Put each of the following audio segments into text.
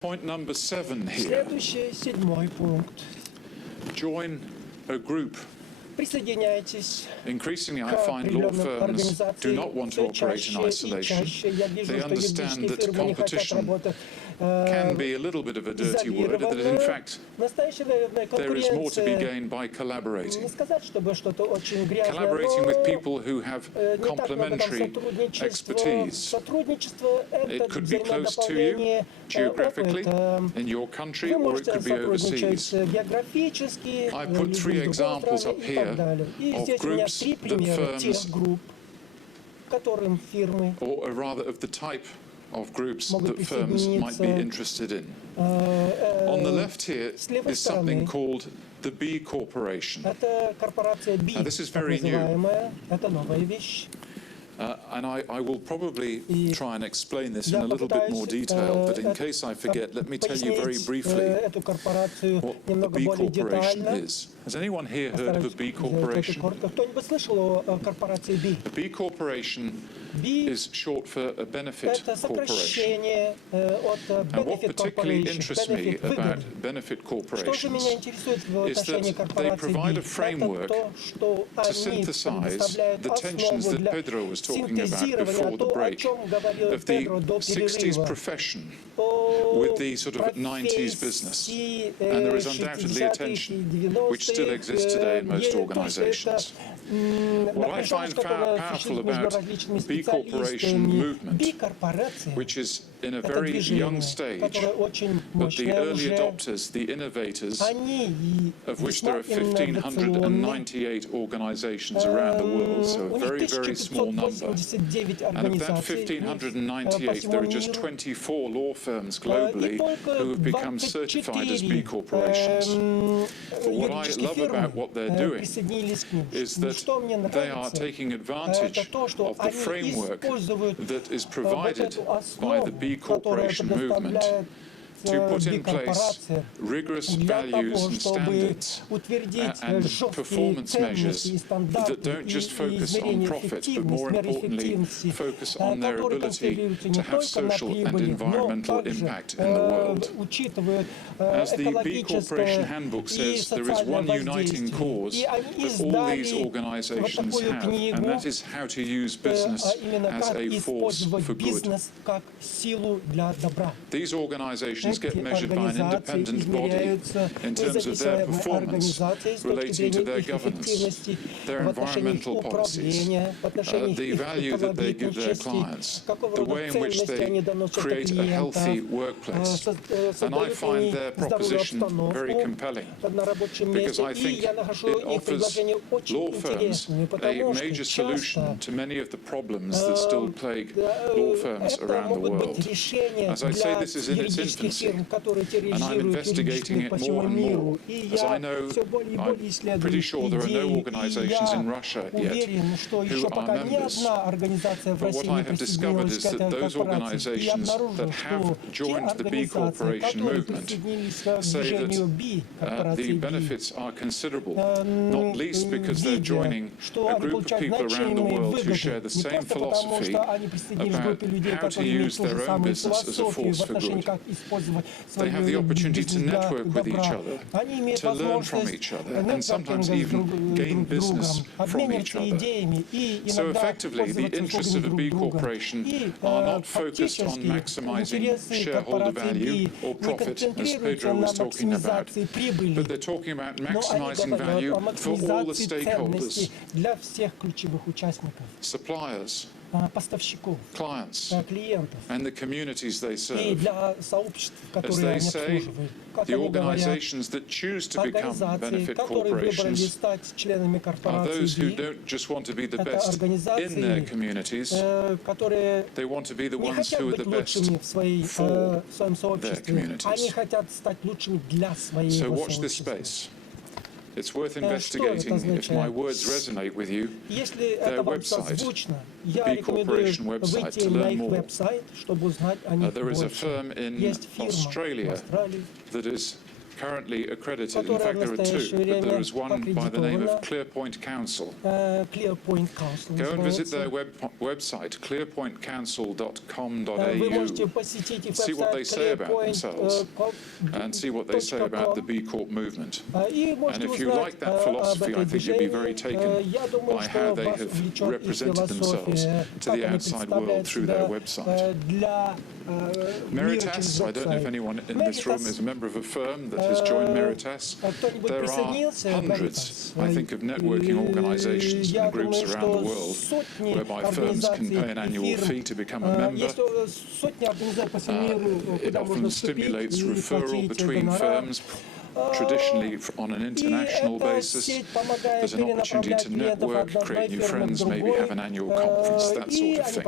Point number 7 here. Следующий, 7-й пункт. Join a group. Присоединяйтесь Increasingly, I к find law определенным firms do организациям. not want to Все operate in чаще и isolation. чаще я вижу, They что understand юридические that фирмы не хотят competition работать can be a little bit of a dirty word, that in fact В настоящее время there is more to be конкуренция, gained by collaborating. не сказать, чтобы что-то очень грязное, Collaborating with но people who have не так много там complementary сотрудничества. expertise. Сотрудничество — It это could be close to you, взаимодополнение geographically, опыта. in your country, Вы or it можете could be сотрудничать overseas. географически, I put 3 examples up и here так далее. И of здесь у меня groups 3 that примера тех firms, групп, которым фирмы or rather of the type of groups могут that firms might be присоединиться. interested in. On the left here С левой is something стороны called the B Corporation. это корпорация B, Now, this is так very new. называемая. Это новая вещь. And I will probably try and explain this in Я a little bit more попытаюсь detail, but in case I forget, let me tell you very пояснить briefly эту корпорацию what the немного B более Corporation детально. is. Has anyone here heard of a B Corporation? Кто-нибудь слышал о корпорации B? A B Corporation B is short for a benefit это corporation. сокращение от And what Benefit particularly Corporation, interests me benefit about выгоды. benefit Что же меня corporations интересует в is отношении that they корпорации provide B? a framework Это то, что to они synthesize предоставляют the tensions основу that для Pedro was talking about синтезирования, before the то, о break, чем говорил of the Педро до 60s перерыва. profession О with the sort of 90s business. профессии, And there is undoubtedly a 60-х и tension which still 90-х, exists today in most есть organizations. What I find напряженность, которая powerful существует между about различными B Corporation специалистами. movement, B-корпорация which is in a это very young движение, stage, которое очень but the мощное early уже. adopters, the innovators, Они of which there весьма are инновационны. 1,598 organizations around the world, so У a них very, very small number. 1589 And of that организаций 1,598, there are just 24 law firms globally who have become certified as B corporations. But what I love about what they're doing is that they are taking advantage of the framework that is provided by the B corporation movement to put in place rigorous values and standards and performance measures that don't just focus on profit, but more importantly, focus on their ability to have social and environmental impact in the world. As the B Corporation Handbook says, there is one uniting cause that all these organizations have, and that is how to use business as a force for good. These organizations get measured by an independent body in terms of their performance relating to their governance, their environmental policies, the value that they give their clients, the way in which they create a healthy workplace. And I find their proposition very compelling because I think it offers law firms a major solution to many of the problems that still plague law firms around the world. As I say, this is in its infancy, and I'm investigating it more and more. As I know, I'm pretty sure there are no organizations in Russia yet who are members. But what I have discovered is that those organizations that have joined the B Corporation movement say that the benefits are considerable, not least because they're joining a group of people around the world who share the same philosophy about how to use their own business as a force for good. They have the opportunity to network with each other, to learn from each other, and sometimes even gain business from each other. So effectively, the interests of a B corporation are not focused on maximizing shareholder value or profit, as Pedro was talking about, but they're talking about maximizing value for all the stakeholders, suppliers, поставщиков, clients, клиентов and the communities they и serve. для сообществ, As которые they они say, обслуживают. Как the они говорят, organizations that choose to become организации, benefit которые выбрали corporations стать членами are корпорации those who B, don't just want to be the это best in their организации, communities, которые they want to be the не ones хотят who are быть the best лучшими в своем for сообществе, communities. они хотят стать лучшими для своего So watch this сообщества. space. It's worth Что это investigating if my означает? words resonate with you. Если Their это вам website, созвучно, the я B рекомендую Corporation website, выйти to на learn их more. веб-сайт, чтобы узнать о них There is a больше. firm in Есть фирма в Australia Австралии, that is currently accredited. In которая fact, в there are two, настоящее but there время is one by the name of аккредитована. ClearPoint Council. ClearPoint Council Go and visit their называется. website, clearpointcouncil.com.au. Вы можете посетить их See what they say about themselves ClearPoint.com. and see what they say about the B Corp movement. И And можете if you узнать like that об philosophy, I этом think you'll be very движении. taken Я думаю, by how что they вас have увлечет их represented themselves философия, to как the они outside world представляют through their себя website. для мира через Meritas, I don't know if веб-сайт. anyone in this room is a member of a firm that has joined Meritas. Кто-нибудь There are присоединился к hundreds, Meritas? I think, of networking organizations Я and groups думаю, around the что world сотни whereby firms can организаций pay an и annual фирм, fee to become a member. есть сотни организаций по всему миру, It куда можно often вступить stimulates и referral платить between гонорар. firms, traditionally on an international basis. There's an opportunity to network, create new friends, maybe have an annual conference, that sort of thing.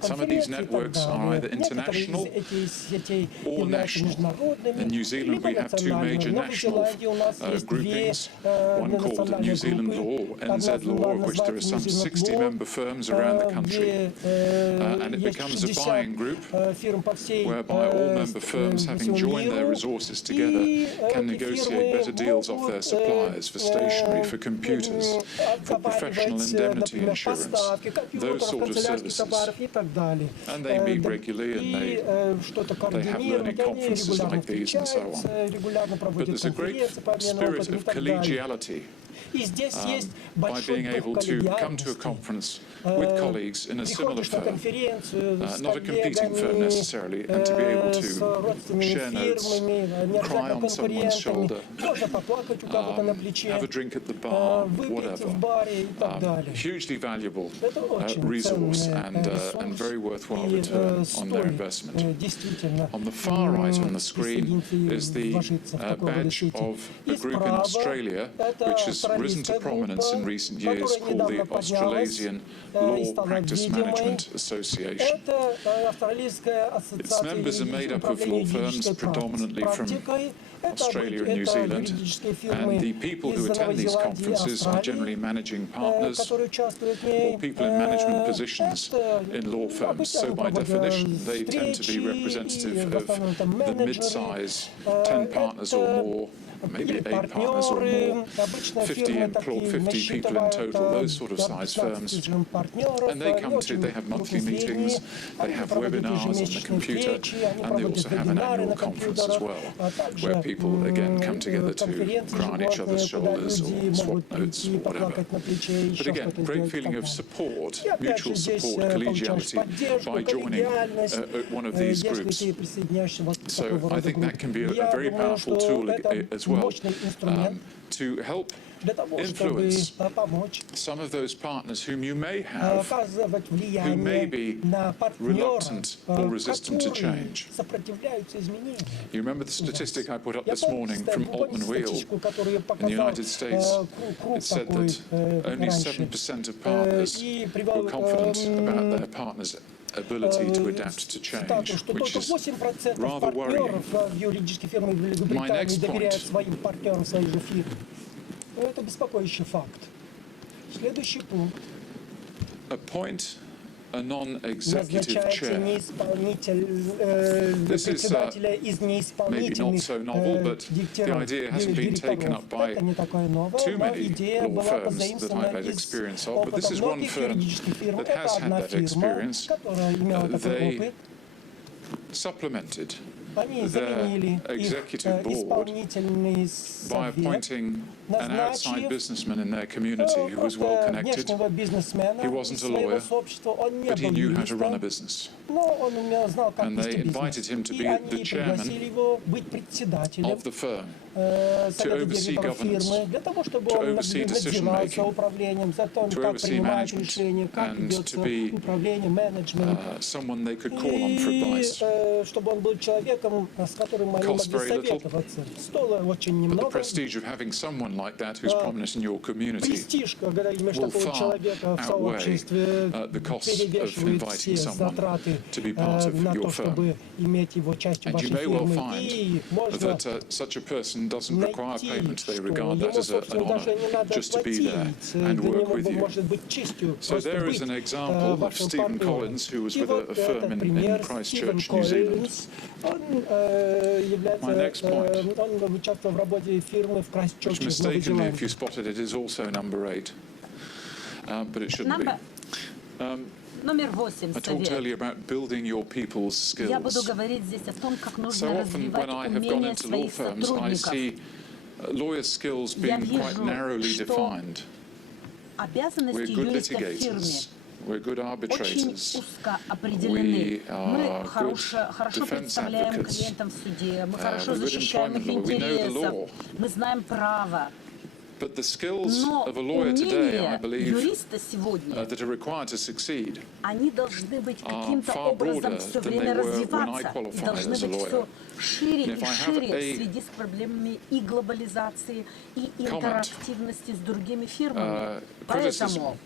Some of these networks are either international or national. In New Zealand, we have two major national groupings, one called the New Zealand Law, NZ Law, of which there are some 60 member firms around the country. And it becomes a buying group whereby all member firms, having joined their resources together, can negotiate better deals off their suppliers for stationery, for computers, for professional indemnity insurance, those sort of services. And they meet regularly and they have learning conferences like these and so on. But there's a great spirit of collegiality by being able to come to a conference with colleagues in a similar firm, not a competing firm necessarily, and to be able to share notes, cry on someone's shoulder, have a drink at the bar, whatever. Hugely valuable resource and very worthwhile return on their investment. On the far right on the screen is the badge of a group in Australia which has risen to prominence in recent years called the Australasian Law Practice Management Association. Its members are made up of law firms predominantly from Australia and New Zealand, and the people who attend these conferences are generally managing partners or people in management positions in law firms. So by definition, they tend to be representative of the mid-size 10 partners or more, maybe 8 partners or more, 50 people in total, those sort of size firms. And they come to, they have monthly meetings, they have webinars on the computer, and they also have an annual conference as well, where people again come together to cry on each other's shoulders or swap notes or whatever. But again, great feeling of support, mutual support, collegiality by joining one of these groups. So I think that can be a very powerful tool as well to help influence some of those partners whom you may have who may be reluctant or resistant to change. You remember the statistic I put up this morning from Altman Wheel in the United States? It said that only 7% of partners were confident about their partners' ability to adapt to change, which is rather worrying. My next point. Это беспокоящий факт. Следующий пункт. Appoint a non-executive chair. This is maybe not so novel, but the idea hasn't been taken up by too many law firms that I've had experience of, but this is one firm that has had that experience. They supplemented their executive board by appointing an outside businessman in their community who was well connected. He wasn't a lawyer, but he knew how to run a business. And they invited him to be the chairman of the firm, to oversee governance, to oversee decision making, to oversee management, and to be someone they could call on for advice. Costs very little, but the prestige of having someone like that who's prominent in your community will far outweigh the costs of inviting someone to be part of your firm. And you may well find that such a person doesn't require payment. They regard that as an honor just to be there and work with you. So there is an example of Stephen Collins, who was with a firm in Christchurch, New Zealand. он участвовал в работе фирмы в Крайстчерче в Новой Зеландии. Номер 8 совет. Я буду говорить здесь о том, как нужно развивать умения своих сотрудников. Я вижу, что обязанности юриста в фирме очень узко определены. Мы хорошо представляем клиентам в суде, мы хорошо защищаем их интересы, мы знаем право. Но умения юриста сегодня, они должны быть каким-то образом все время развиваться, и должны быть все шире и шире в связи с проблемами и глобализации, и интерактивности с другими фирмами. Поэтому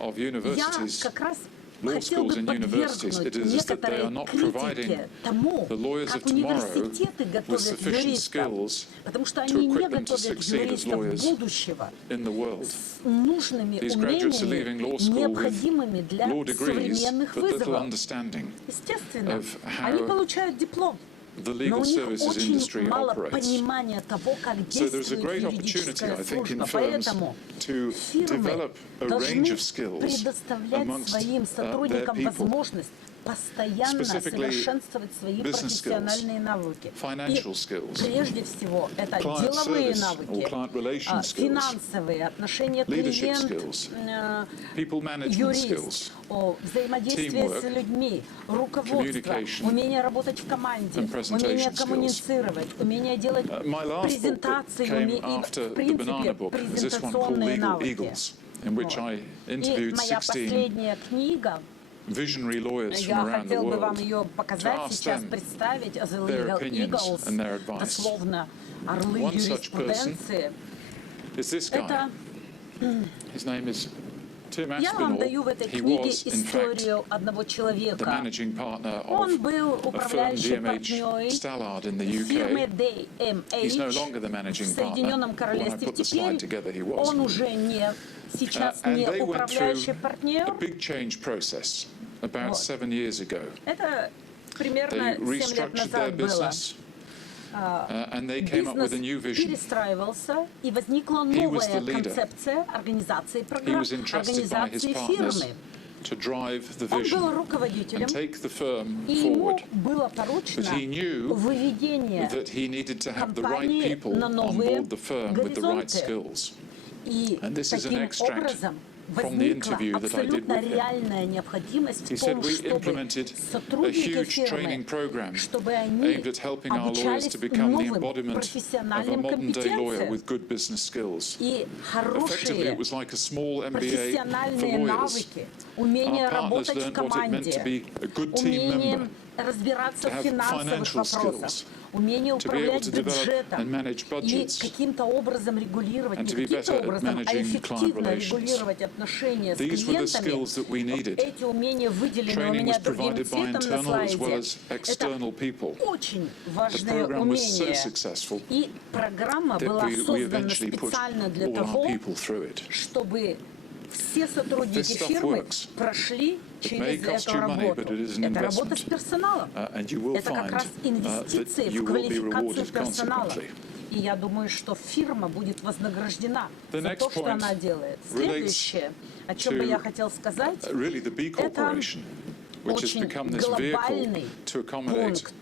я как раз хотел бы подвергнуть некоторой критике тому, как университеты готовят юристов, потому что они не готовят юристов будущего с нужными умениями, необходимыми для современных вызовов. Естественно, они получают диплом, но у них очень мало понимания того, как действует юридическая служба. Поэтому фирмы должны предоставлять своим сотрудникам возможность постоянно совершенствовать свои профессиональные навыки. И прежде всего это деловые навыки, финансовые, отношения клиент, юрист, взаимодействие с людьми, руководство, умение работать в команде, умение коммуницировать, умение делать презентации, и в принципе презентационные навыки. И моя последняя книга, я хотел бы вам ее показать сейчас, представить, The Legal Eagles, дословно орлы юриспруденции. Это... Я вам даю в этой книге историю одного человека. Он был управляющим партнером фирмы DMH в Соединенном Королевстве. Теперь он уже сейчас не управляющий партнер. Это примерно 7 лет назад было. Бизнес перестраивался, и возникла новая концепция организации программ, организации фирмы. Он был руководителем, и ему было поручено выведение компании на новые горизонты. И таким образом возникла абсолютно реальная необходимость в том, чтобы сотрудники фирмы, чтобы они обучались новым профессиональным компетенциям. И хорошие профессиональные навыки, умение работать в команде, умение разбираться в финансовых вопросах, умение управлять бюджетом и каким-то образом регулировать, не каким-то образом, а эффективно регулировать отношения с клиентами. Эти умения выделены у меня другим цветом на слайде. Это очень важное умение. И программа была создана специально для того, чтобы все сотрудники фирмы прошли через эту работу. Это работа с персоналом. Это как раз инвестиции в квалификацию персонала. И я думаю, что фирма будет вознаграждена за то, что она делает. Следующее, о чем бы я хотел сказать, это очень глобальный пункт,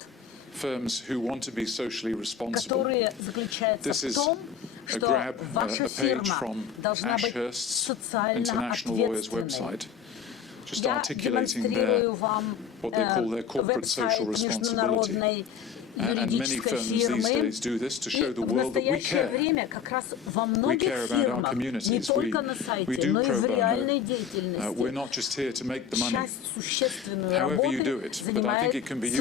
который заключается в том, что ваша фирма должна быть социально ответственной. Я демонстрирую вам веб-сайт международной юридической фирмы. И в настоящее время как раз во многих фирмах, не только на сайте, но и в реальной деятельности, часть существенной работы занимает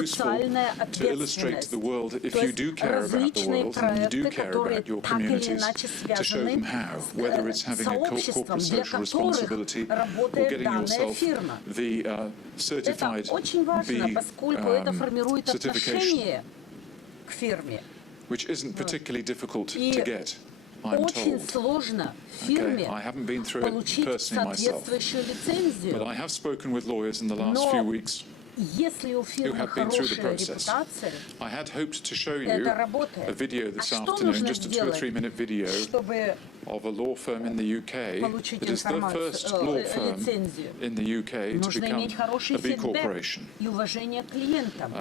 социальная ответственность. То есть различные проекты, которые так или иначе связаны с сообществом, для которых работает данная фирма. Это очень важно, поскольку это формирует отношение к фирме. И очень сложно фирме получить соответствующую лицензию. Но Если у фирмы хорошая репутация, это работает. А что нужно сделать, чтобы получить информацию, лицензию? Нужно иметь хороший фидбэк и уважение к клиентам.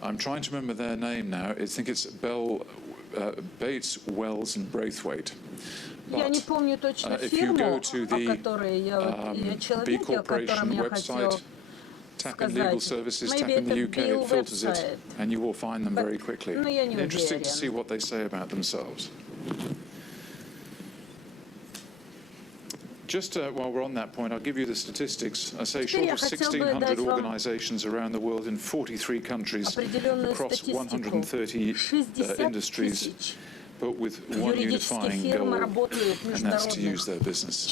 I'm trying to remember their name now. I think it's Bates, Wells and Braithwaite. Я не помню точно фирму, о которой я человек, о котором я хотел Tupman Legal Services, Tupman the UK, it filters it, and you will find them very quickly. Interesting to see what they say about themselves. Just while we're on that point, I'll give you the statistics. I say short of 1,600 organizations around the world in 43 countries across 130 industries, but with one unifying goal, and that's to use their business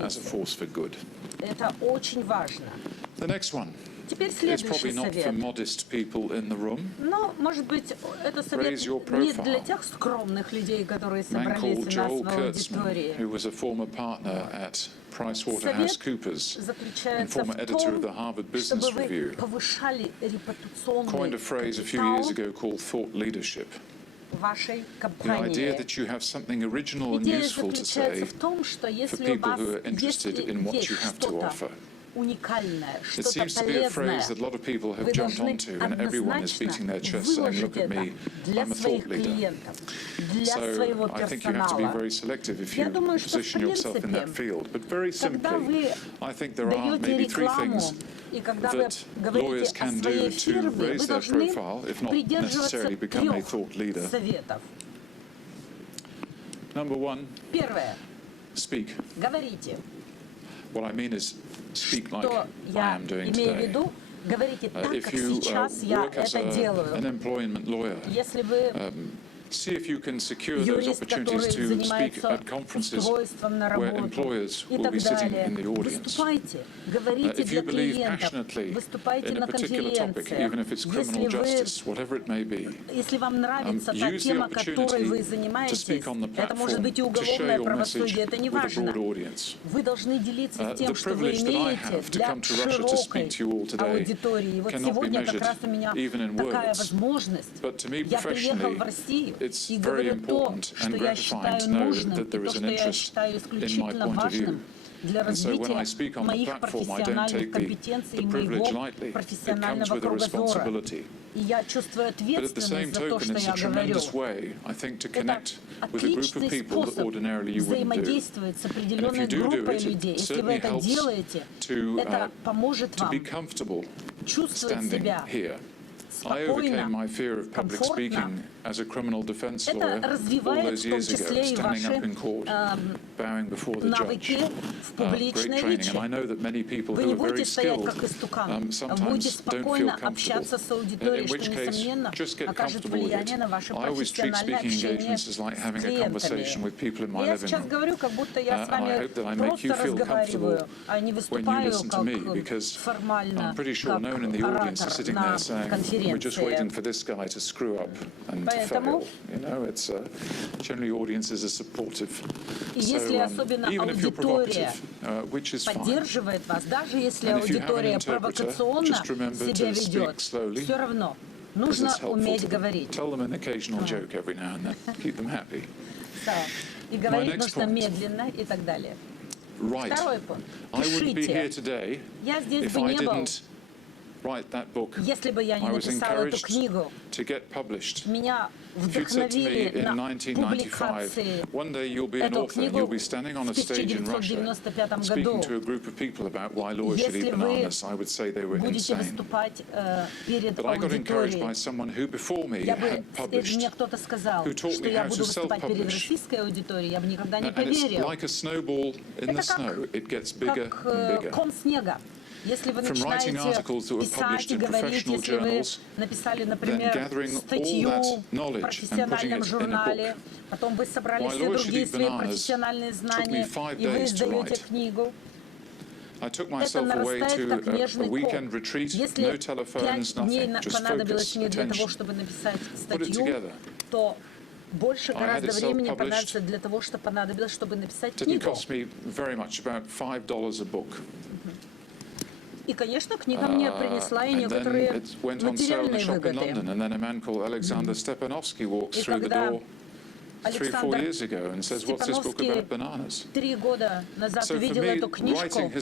as a force for good. Это очень важно. The next one is probably not for modest people in the room. Но, может быть, это совет не для тех скромных людей, которые собрались у нас в аудитории. Who was a former partner at PricewaterhouseCoopers and former editor of the Harvard Business Review, coined a phrase a few years ago called thought leadership. The idea that you have something original and useful to say for people who are interested in what you have to offer. It seems to be a phrase that a lot of people have jumped onto, and everyone is beating their chest saying, look at me, I'm a thought leader. So I think you have to be very selective if you position yourself in that field. But very simply, I think there are maybe three things that lawyers can do to raise their profile, if not necessarily become a thought leader. Number one, speak. What I mean is speak like I am doing today. If you work as an employment lawyer, see if you can secure those opportunities to speak at conferences where employers will be sitting in the audience. If you believe passionately in a particular topic, even if it's criminal justice, whatever it may be, use the opportunity to speak on the platform, to share your message with a broad audience. The privilege that I have to come to Russia to speak to you all today cannot be measured even in words. But to me professionally, it's very important and gratifying to know that there is an interest in my point of view. And so when I speak on the platform, I don't take the privilege lightly. It comes with a responsibility. But at the same token, it's a tremendous way, I think, to connect with a group of people that ordinarily you wouldn't do. And if you do it, it certainly helps to be comfortable standing here. I overcame my fear of public speaking as a criminal defense lawyer all those years ago, standing up in court, bowing before the judge. Great training, and I know that many people who are very skilled sometimes don't feel comfortable, in which case, just get comfortable with it. I always treat speaking engagements as like having a conversation with people in my living room. And I hope that I make you feel comfortable when you listen to me, because I'm pretty sure no one in the audience is sitting there saying, we're just waiting for this guy to screw up and to fail. You know, it's generally audiences are supportive. So even if you're provocative, which is fine. And if you have an interpreter, just remember to speak slowly. Нужно уметь говорить. Tell them an occasional joke every now and then. Keep them happy. И говорить нужно медленно и так далее. Второй пункт. Пишите. Я здесь бы не был, если бы я не написал эту книгу. Меня вдохновили на публикации эту книгу в 1995 году. Если вы будете выступать перед аудиторией, если мне кто-то сказал, что я буду выступать перед российской аудиторией, я бы никогда не поверил. Это как ком снега. Если вы начинаете писать и говорить, если вы написали, например, статью в профессиональном журнале, потом вы собрали все другие свои профессиональные знания, и вы издаете книгу, это нарастает как нежный ком. Если 5 дней понадобилось мне для того, чтобы написать статью, то больше гораздо времени понадобится для того, что понадобилось, чтобы написать книгу. И, конечно, книга мне принесла и некоторые материальные выгоды. И когда Александр Степановский 3 года назад увидел эту книжку,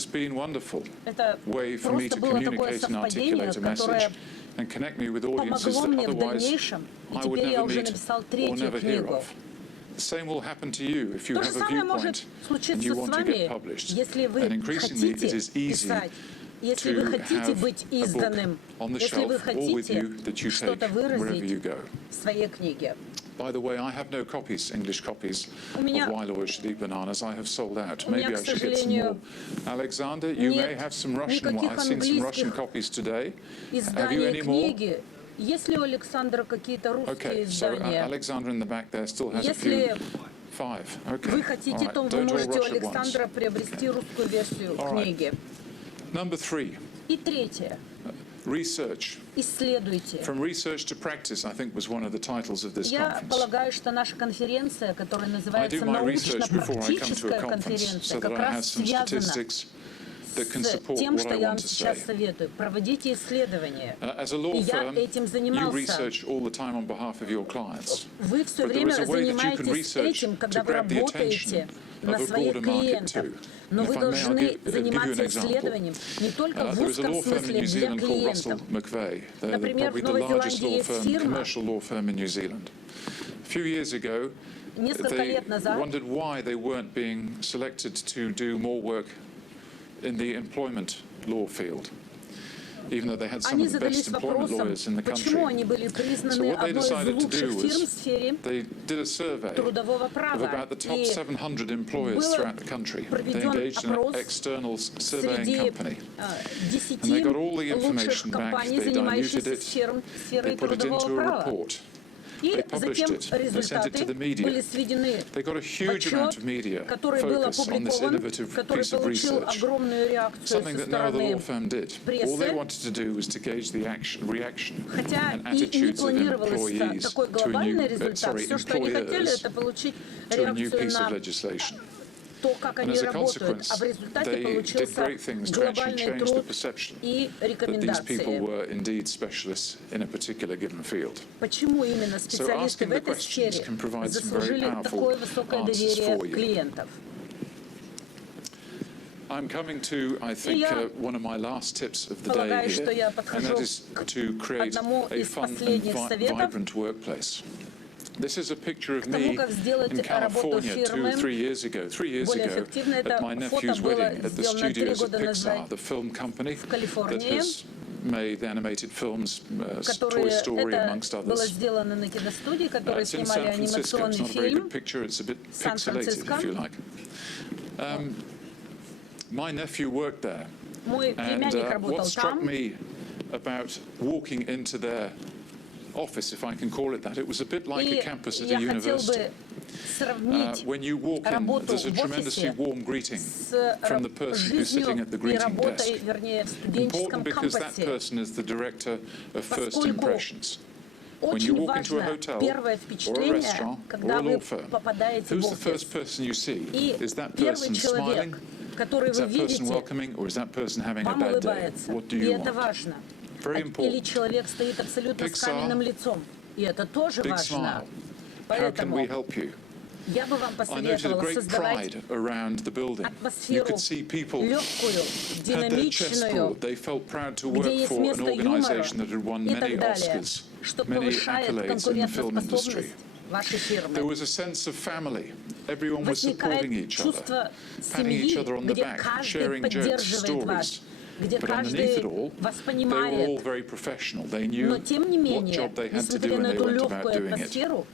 это просто было такое совпадение, которое помогло мне в дальнейшем, и теперь я уже написал 3-ю книгу. То же самое может случиться с вами, если вы хотите писать, если вы хотите быть изданным, если вы хотите что-то выразить в своей книге. By the way, I have no copies, English copies of Why Lawyers Should Eat Bananas. I have sold out. Maybe I should get some more. Alexander, you may have some Russian. I've seen some Russian copies today. Have you any more? Есть ли у Александра какие-то русские издания? Alexander in the back there still has a few. Если 5. Okay. вы хотите, то вы можете у Александра приобрести русскую версию книги. Number 3. И третье. Research. Исследуйте. From research to practice, I think, was one of the titles of this Я conference. полагаю, что наша конференция, которая называется научно-практическая конференция, как раз связана с тем, что я вам сейчас советую. Проводите исследования. И я этим занимался. Вы все время занимаетесь этим, когда вы работаете на своих клиентах. Но вы должны заниматься исследованием не только в узком смысле для клиентов. Например, в Новой Зеландии есть фирма, несколько лет назад, они задались вопросом, почему они были признаны одной из лучших фирм в сфере трудового права. И был проведен опрос среди 10 лучших компаний, занимающихся сферой трудового права. И затем результаты были сведены в отчет, который был опубликован, который получил огромную реакцию со стороны прессы. Хотя и не планировалось такой глобальный результат, все, что они хотели, это получить реакцию на то, как они работают, а в результате получился глобальный труд и рекомендации. Почему именно специалисты в этой сфере заслужили такое высокое доверие клиентов? I'm coming to, I think, one of my last tips of the day here, and that is to create a fun and vibrant workplace. This is a picture of me in California 2-3 years ago. 3 years ago, at my nephew's wedding at the studios of Pixar, the film company that has made animated films, Toy Story, amongst others. It's in San Francisco. It's not a very good picture. It's a bit pixelated, if you like. My nephew worked there, and what struck me about walking into their office, if I can call it that, it was a bit like a campus at a university. When you walk in, there's a tremendously warm greeting from the person who's sitting at the greeting desk. Important because that person is the director of first impressions. When you walk into a hotel or a restaurant or a law firm, who's the first person you see? Is that person smiling? Is that person welcoming, or is that person having a bad day? What do you want? Very important. Или человек стоит абсолютно с каменным лицом. И это тоже важно. Поэтому я бы вам посоветовала создавать атмосферу легкую, динамичную, где есть место юмора и так далее, что повышает конкурентоспособность вашей фирмы. Возникает чувство семьи, где каждый поддерживает вас, где каждый вас понимает, но тем не менее, несмотря на эту легкую атмосферу,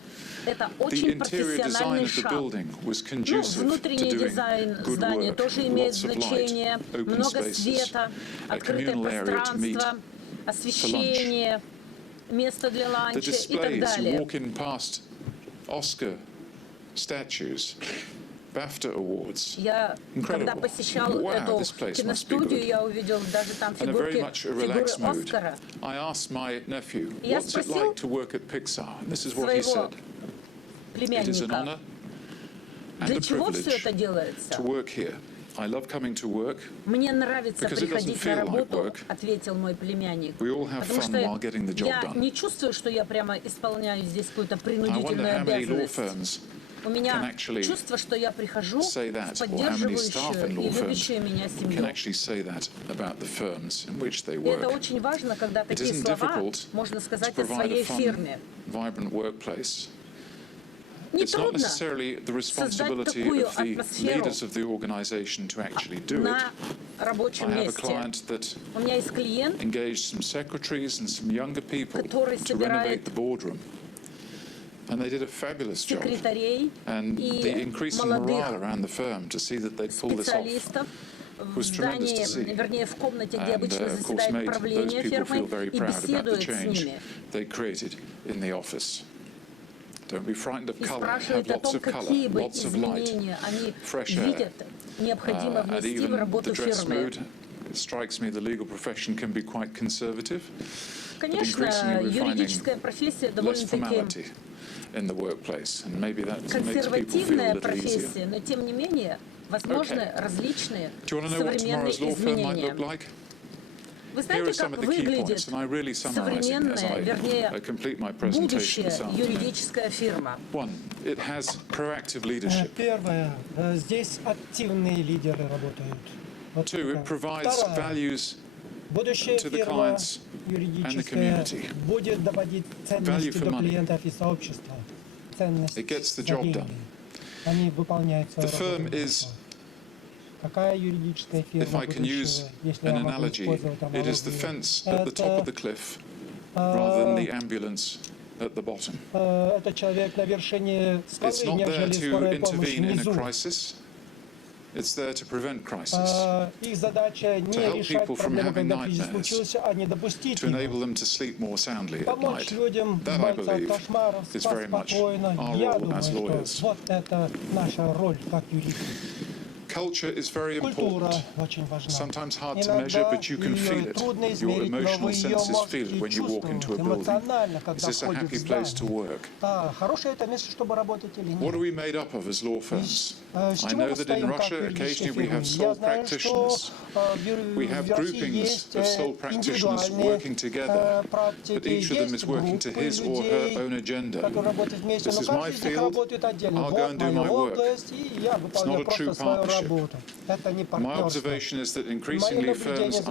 это очень профессиональный шаг. Внутренний дизайн здания тоже имеет значение, много света, открытое пространство, освещение, место для ланча и так далее. Я, когда посещал эту киностудию, я увидел даже там фигуры Оскара. Я спросил своего племянника. Для чего все это делается? Мне нравится приходить на работу, ответил мой племянник, потому что я не чувствую, что я прямо исполняю здесь какую-то принудительную обязанность. У меня чувство, что я прихожу в поддерживающую и любящую меня семью. И это очень важно, когда такие слова можно сказать о своей фирме. Не трудно создать такую атмосферу на рабочем месте. У меня есть клиент, который собирает секретарей и молодых специалистов в здании, вернее, в комнате, где обычно заседает правление фирмы, и беседует с ними. И спрашивает о том, какие бы изменения они видят, необходимо внести в работу фирмы. Конечно, юридическая профессия довольно-таки консервативная профессия, но тем не менее возможны различные современные изменения. Вы знаете, как выглядит современная, вернее, будущая юридическая фирма? Первое. Здесь активные лидеры работают. Второе. Будущая фирма юридическая будет доводить ценности до клиентов и сообщества. Ценности за деньги. Они выполняют свою работу. Какая юридическая фирма будущего, если я могу использовать аналогию? Это человек на вершине скалы, нежели скорая помощь внизу. Их задача не решать проблему, когда кризис случился, а не допустить его. Помочь людям бороться от кошмаров, спать спокойно. Я думаю, что вот это наша роль как юристов. Культура очень важна. Иногда ее трудно измерить, но вы ее можете чувствовать эмоционально, когда входит в здание. Хорошее это место, чтобы работать или нет? С чего мы состоим как юридические фирмы? Я знаю, что в России есть индивидуальные практики, есть группы людей, которые работают вместе, но каждый из них работает отдельно. Вот моя область, и я выполняю просто свою работу. Это не партнерство. Мое наблюдение заключается в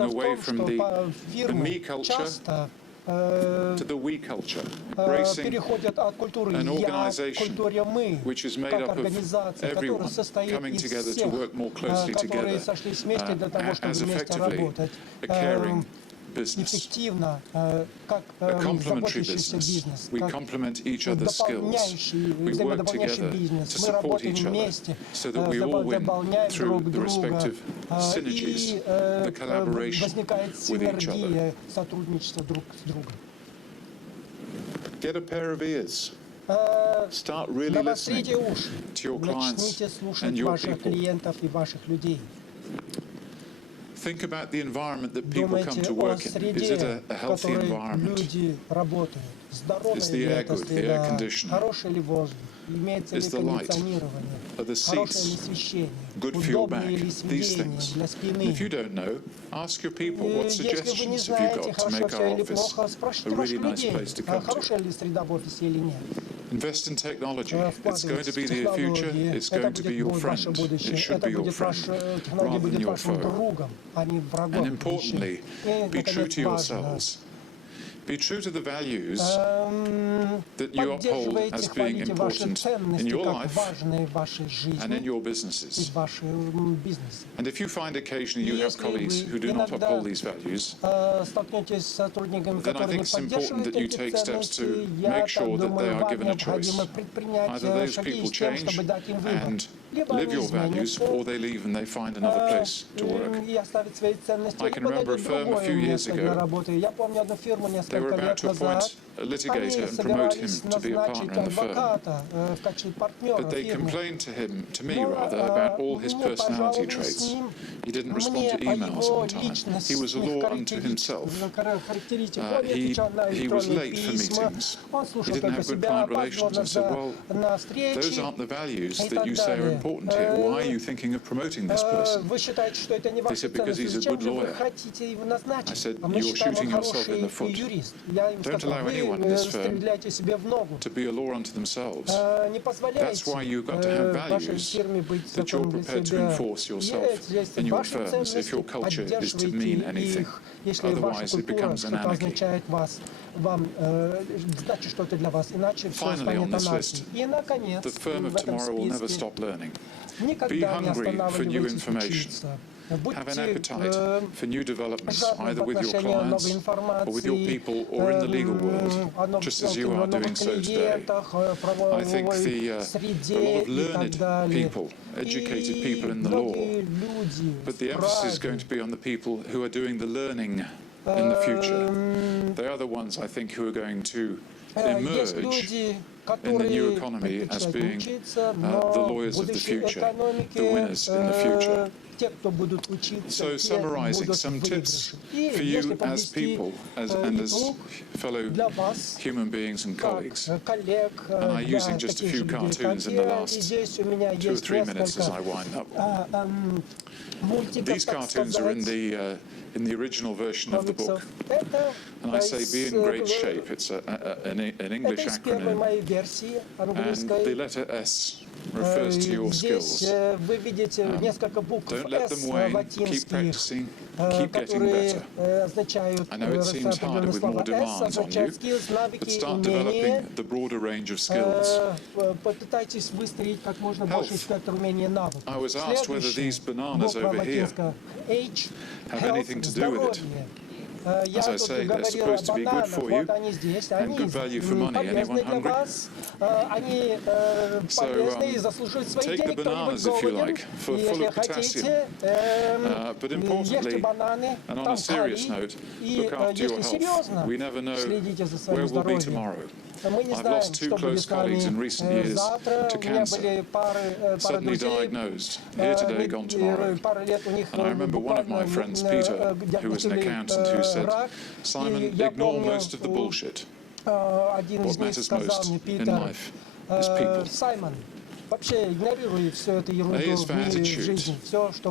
том, что фирмы часто переходят от культуры «я» к культуре «мы», как организация, которая состоит из всех, которые сошлись вместе для того, чтобы вместе работать. Эффективно, как заботящийся бизнес, как взаимодополняющий бизнес. Мы работаем вместе, дополняем друг друга, и возникает синергия, сотрудничество друг с другом. Навострите уши, начните слушать ваших клиентов и ваших людей. Думайте о среде, в которой люди работают. Здоровая ли эта среда, хороший ли воздух, имеется ли кондиционирование, хорошее ли освещение, удобные ли сиденья для спины. Если вы не знаете, хорошо все или плохо, спросите ваших людей, хорошая ли среда в офисе или нет. Invest in technology. It's going to be the future. It's going to be your friend. It should be your friend rather than your foe. And importantly, be true to yourselves. Be true to the values that you uphold as being important in your life and in your businesses. And if you find occasionally you have colleagues who do not uphold these values, then I think it's important that you take steps to make sure that they are given a choice. Either those people change and live your values, or they leave and they find another place to work. I can remember a firm a few years ago. несколько лет назад они собирались назначить адвоката в качестве партнера But they фирмы. complained to me rather about all his personality traits. He didn't respond to emails on time. He was a law unto himself. He was late for meetings. He didn't have good client relations. I said, well, those aren't the values that you say are important here. Why are you thinking of promoting this person? They said, because he's a good lawyer. I said, you're shooting yourself in the foot. Don't allow anyone in this firm to be a law unto themselves. That's why you've got to have values that you're prepared to enforce yourself in your firms if your culture is to mean anything. Otherwise, it becomes an anarchy. Finally, on this list, the firm of tomorrow will never stop learning. Be hungry for new information. Have an appetite for new developments, either with your clients or with your people or in the legal world, just as you are doing so today. I think a lot of learned people, educated people in the law, but the emphasis is going to be on the people who are doing the learning in the future. They are the ones, I think, who are going to emerge in the new economy as being the lawyers of the future, the winners in the future. So, summarizing some tips for you as people and as fellow human beings and colleagues. And I'm using just a few cartoons in the last 2 or 3 minutes as I wind up. These cartoons are in the original version of the book. And I say, be in great shape. It's an English acronym. And the letter S refers to your skills. Don't let them wane. Keep practicing. Keep getting better. I know it seems harder with more demands on you, but start developing the broader range of skills. Health. I was asked whether these bananas over here have anything to do with it. As I say, they're supposed to be good for you and good value for money. Anyone hungry? So take the bananas if you like, full of potassium. But importantly, and on a serious note, look after your health. We never know where we'll be tomorrow. I've lost 2 close colleagues in recent years to cancer, suddenly diagnosed, here today, gone tomorrow. And I remember one of my friends, Peter, who was an accountant, who said, Simon, ignore most of the bullshit. What matters most in life is people. A is for attitude.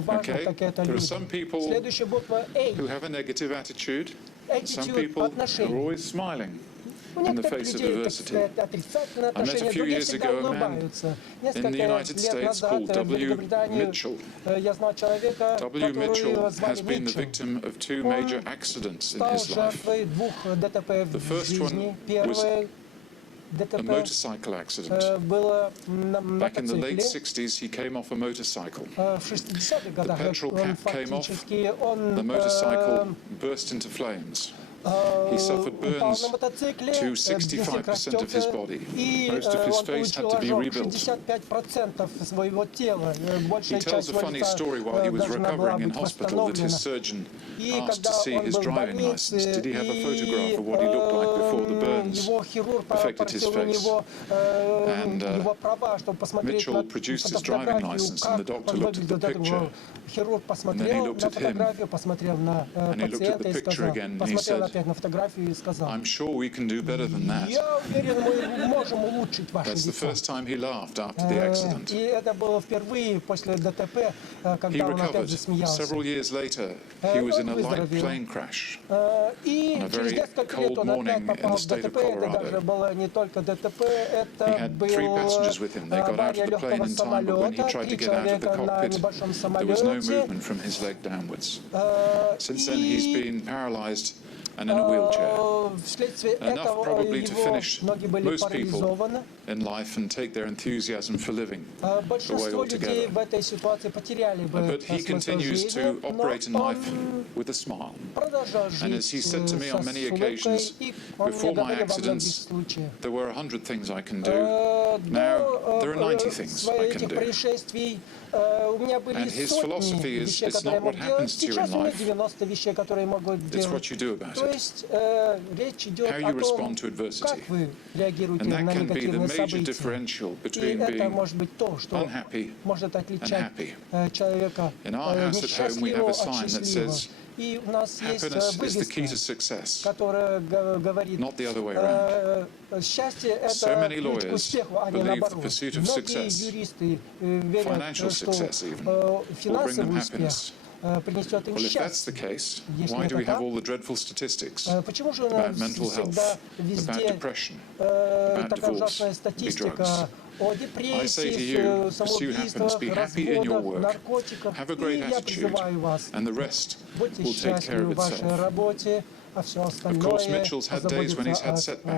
Okay, there are some people who have a negative attitude, some people who are always smiling in the face of adversity. I met a few years ago a man in the United States called W. Mitchell. W. Mitchell has been the victim of 2 major accidents in his life. The first one was a motorcycle accident. Back in the late 60s, he came off a motorcycle. The petrol cap came off, the motorcycle burst into flames. He suffered burns to 65% of his body. Most of his face had to be rebuilt. He tells a funny story while he was recovering in hospital that his surgeon asked to see his driving license. Did he have a photograph of what he looked like before the burns affected his face? And Mitchell produced his driving license, and the doctor looked at the picture. And then he looked at him, and he looked at the picture again, and he said, I'm sure we can do better than that. That's the first time he laughed after the accident. He recovered. Several years later, he was in a light plane crash on a very cold morning in the state of Colorado. He had 3 passengers with him. They got out of the plane in time, but when he tried to get out of the cockpit, there was no movement from his leg downwards. Since then, he's been paralyzed and in a wheelchair. Enough probably to finish most people in life and take their enthusiasm for living away altogether. But he continues to operate in life with a smile. And as he said to me on many occasions, before my accidents, there were 100 things I can do. Now, there are 90 things I can do. And his philosophy is, it's not what happens to you in life, it's what you do about it. есть речь идет о том, как вы реагируете на негативные события. И это может быть то, что может отличать человека несчастливого от счастливого. И у нас есть вывеска, которая говорит, счастье – это ключ к успеху, а не наоборот. Многие юристы верят, что финансовый успех принесет им счастье. Если это так, почему же у нас всегда везде такая ужасная статистика о депрессии, самоубийствах, разводах, наркотиках? И я призываю вас, будьте счастливы в вашей работе, а все остальное заботится о себе.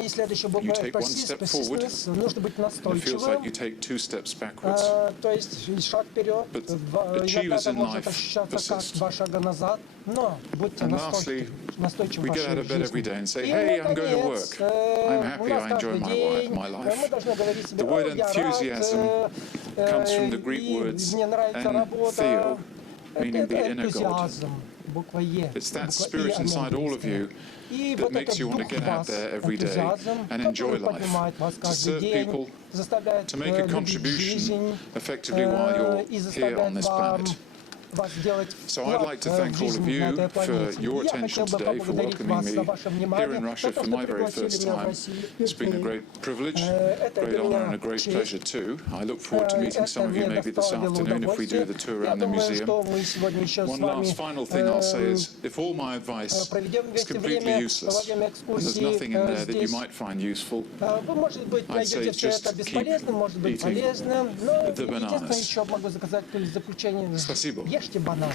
И следующая буква persistence, нужно быть настойчивым, то есть шаг вперед, иногда это может ощущаться как 2 шага назад, но будьте настойчивы в вашей жизни. И, наконец, у нас каждый день мы должны говорить себе: «О, я рад, и мне нравится работа». Это энтузиазм, буква «Е», и вот этот дух вас, энтузиазм, который поднимает вас каждый день, заставляет любить жизнь и заставляет вас делать вклад в жизнь на этой планете. Я хотел бы поблагодарить вас за ваше внимание, за то, что пригласили меня в Россию. Это для меня честь. Это мне доставило удовольствие. Я думаю, что мы сегодня еще с вами проведем вместе время во время экскурсии здесь. Вы, может быть, найдете все это бесполезным, может быть, полезным, но единственное, еще могу сказать в заключение: ешьте бананы.